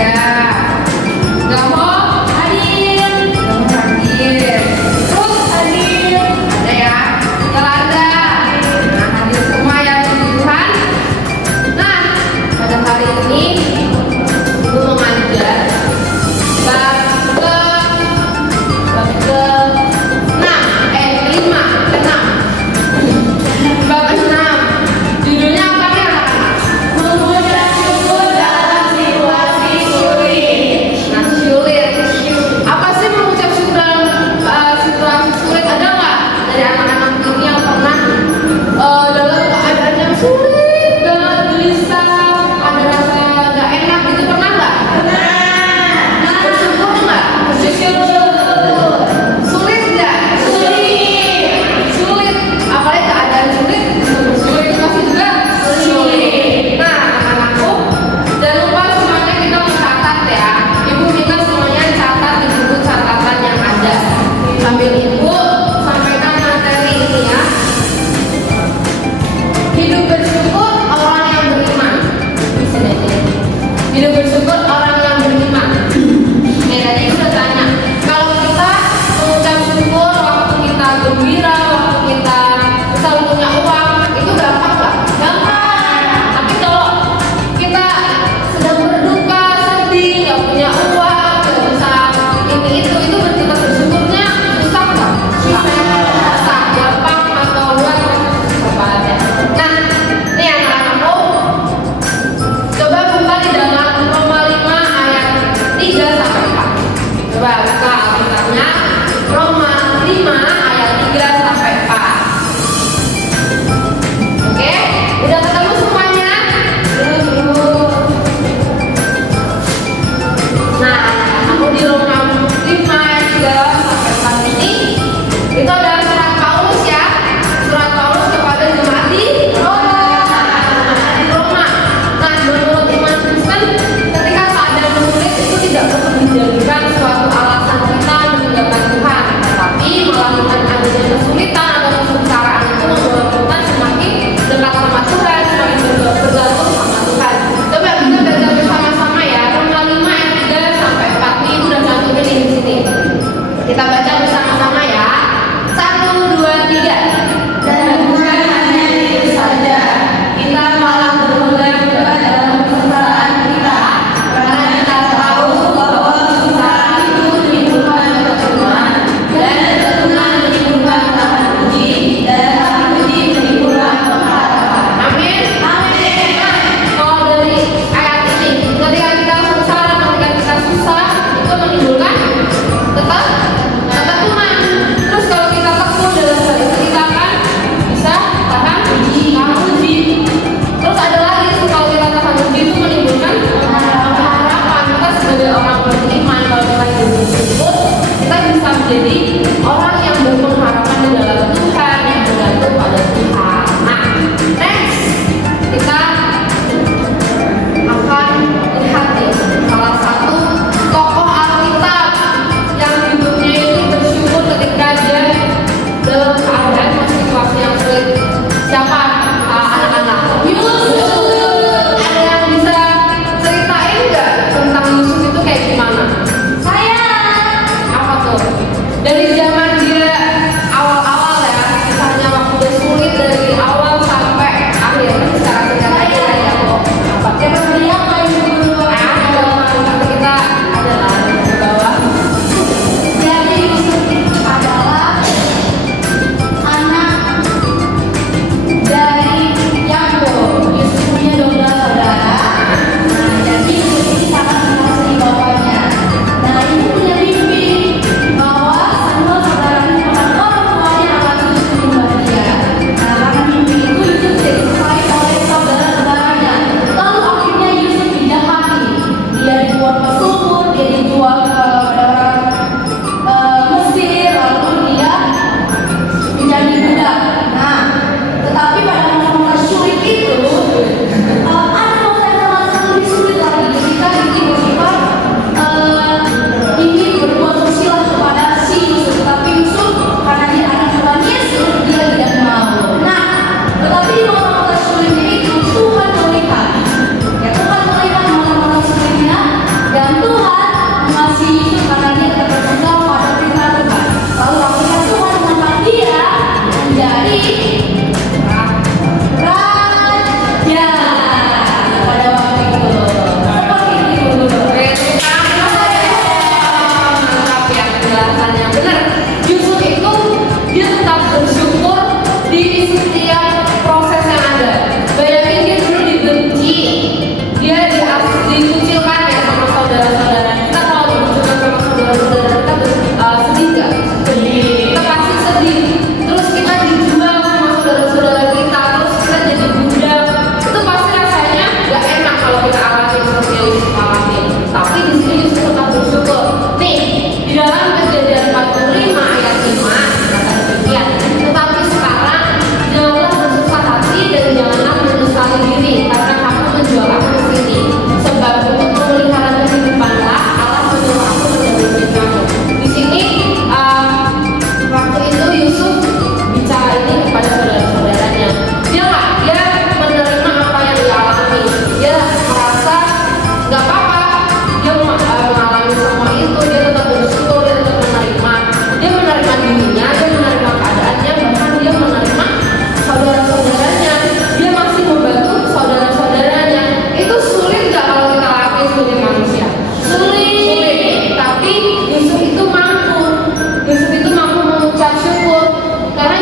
ya. Gahoh hadir. Gahoh hadir. Terus hadir. Ada ya. Yolanda. Nah, hadir semua ya puji Tuhan. Nah, pada hari ini Ibu mengajar bab ke-6. Bab 6. Judulnya apa nih anak-anak? Memuja syukur dalam situasi sulit. Nah, sulit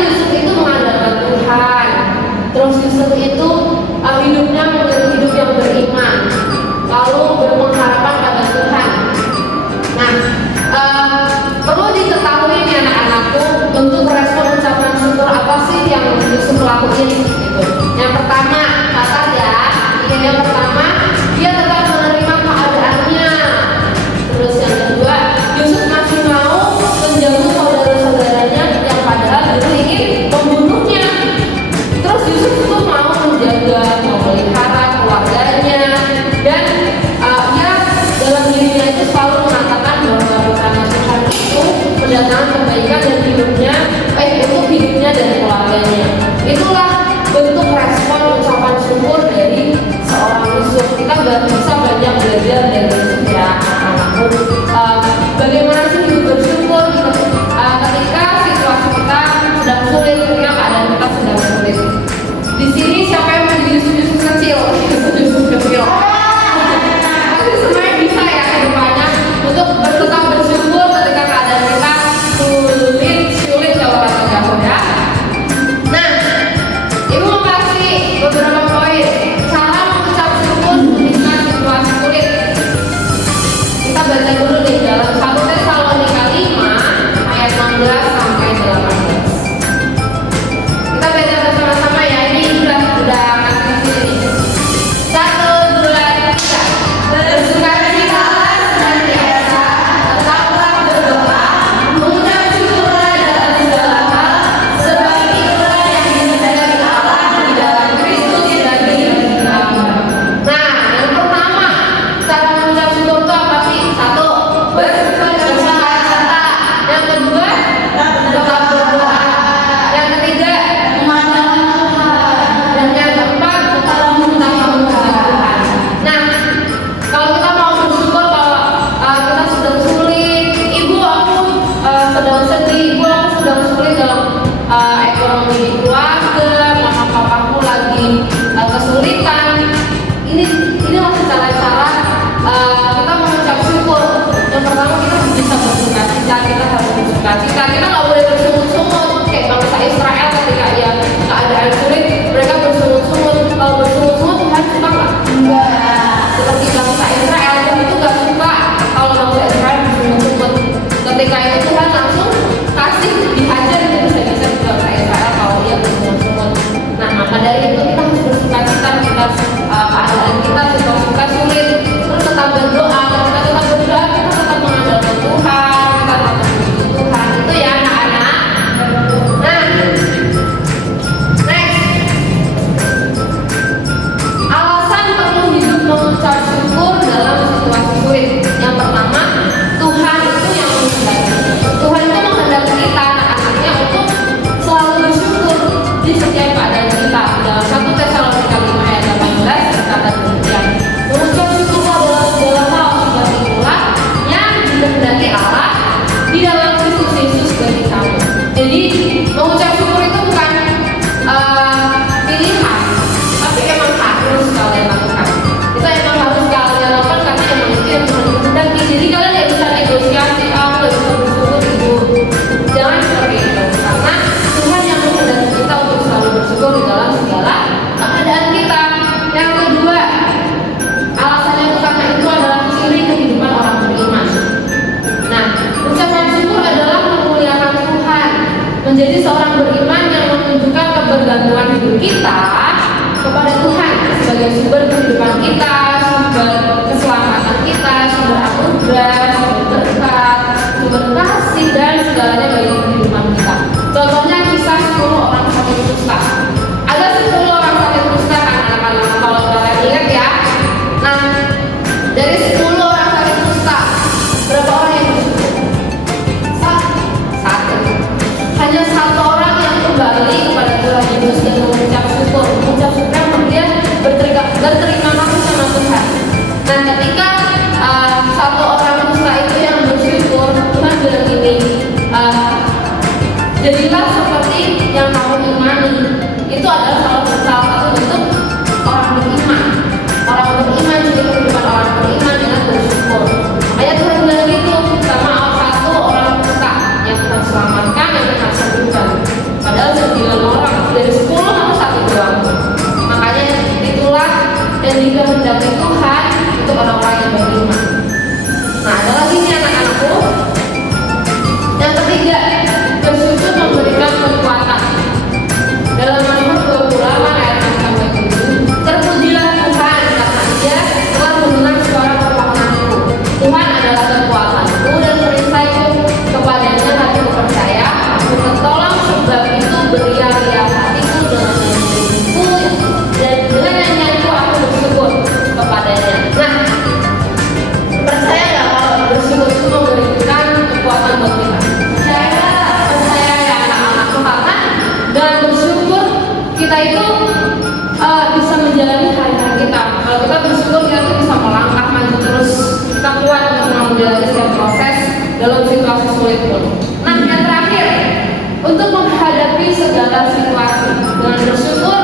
Yusuf itu mengandalkan Tuhan. Terus Yusuf itu hidupnya menjadi hidup yang beriman, lalu berpengharapan pada Tuhan. Nah, perlu diketahui nih anak-anakku, untuk respon ucapan syukur apa sih yang Yusuf lakuin gitu. Yang pertama, catat ya. Yang pertama, dia tetap menerima keadaannya. Terus yang kedua, Yusuf masih mau menjauh saudara-saudaranya yang padahal dulu ingin membunuhnya. Terus Yusuf itu mau menjaga, memelihara keluarganya, dan dia dalam dirinya itu selalu mengatakan bahwa rencana Tuhan itu mendatangkan kebaikan dan hidupnya, untuk hidupnya dan keluarganya. Itulah bentuk respon ucapan syukur dari seorang Yusuf. Kita bisa banyak belajar dari Yusuf ya anak-anakku. Bagaimana sih hidup bersyukur ketika situasi kita sedang sulit, ketika keadaan kita sedang sulit. Di sini siapa yang menjadi Yusuf kecil? Yusuf kecil. Tapi semuanya bisa ya ke depannya untuk tetap bersyukur ketika keadaan kita sulit kalau kata Yahud ya. Nah, Ibu mau kasih beberapa poin cara mengucap syukur ketika situasi sulit. Kita baca dulu nih dalam 1 Tesalonika 5 ayat 16 sampai 18. Kita baca bersama-sama ya. Ini udah kasih sini. 1, 2, 3. Bersukacitalah senantiasa, tetaplah berdoa, mengucap syukurlah dalam segala hal, sebab itulah yang dikehendaki Allah di dalam Kristus bagi kita. Nah, yang pertama, cara mengucap syukur itu apa sih? 1, bersukacita. Yang kedua, tetap berdoa. Yang ketiga, memandang Tuhan. Dan yang keempat, kalau meminta kemuliaan Tuhan. Nah, kalau kita mau bersyukur kalau kita sedang sulit, ibu aku sedang sedih, ibu aku sedang sulit dalam ekonomi di keluarga, mama papaku lagi kesulitan. Inilah cara-cara kita mengucap syukur. Yang pertama, kita bisa bersukacita, kita harus bersukacita. Kita nggak boleh bersungut-sungut kayak bangsa Israel ketika ya keadaan sulit, mereka bersungut-sungut. Kalau bersungut-sungut Tuhan suka nggak? Enggak. Seperti bangsa Israel, Tuhan itu nggak suka kalau bangsa Israel bersungut-sungut. Ketika itu Tuhan langsung kasih dihajar itu bisa-bisa di bangsa Israel kalau dia bersungut-sungut. Nah, maka dari itu kita harus bersukacita, kita keadaan kita suka sulit, terus tetap berdoa. Kita tetap berdoa, kita tetap mengandalkan Tuhan, kita tetap memuji Tuhan. Itu ya anak-anak. Nah, next, alasan perlu hidup mengucap syukur dalam situasi sulit. Yang pertama, Tuhan itu yang menghendaki. Tuhan itu menghendaki kita anak-anaknya untuk selalu bersyukur di setiap keadaan kita. Dalam 1 Tesalonika 5 ayat 18 berkata demikian. Mengucap syukur adalah segala hal, sebab itulah yang dikehendaki Allah di dalam Kristus Yesus bagi kamu. Jadi mengucap syukur itu bukan pilihan, tapi emang harus kalian lakukan. Itu emang harus kalian lakukan karena emang itu yang Tuhan kehendaki. Jadi kalian tidak bisa negosiasi, aku nggak bisa bersyukur ibu. Jangan seperti itu, karena Tuhan yang menghendaki kita untuk selalu bersyukur di dalam segala keadaan kita. Yang kedua, alasannya itu karena itu adalah ciri kehidupan orang beriman. Nah, ucapan syukur adalah memuliakan Tuhan, menjadi seorang beriman yang menunjukkan kebergantungan hidup kita kepada Tuhan sebagai sumber kehidupan kita, sumber keselamatan kita, sumber anugerah, sumber berkat, sumber kasih dan segalanya bagi kehidupan kita. Contohnya kisah 10 orang sakit kusta. Ada 10 orang sakit kusta kan anak-anak, kalau kalian ingat ya. Nah, dari 10 orang sakit kusta, berapa orang yang bersyukur? Satu. Hanya 1 orang yang kembali kepada Tuhan Yesus dan mengucap syukur. Mengucap syukur dia berterima kasih sama Tuhan. Nah, ketika 1 orang kusta itu yang bersyukur, Tuhan bilang gini, jadilah seperti yang kamu imani. Itu adalah salah satu bentuk orang beriman. Orang beriman, jadi kehidupan orang beriman dengan bersyukur. Makanya Tuhan bilang gitu sama 1 orang kusta yang Tuhan selamatkan, yang Tuhan sembuhkan. Padahal menjalani setiap proses dalam situasi sulit pun. Nah, yang terakhir, untuk menghadapi segala situasi dengan bersyukur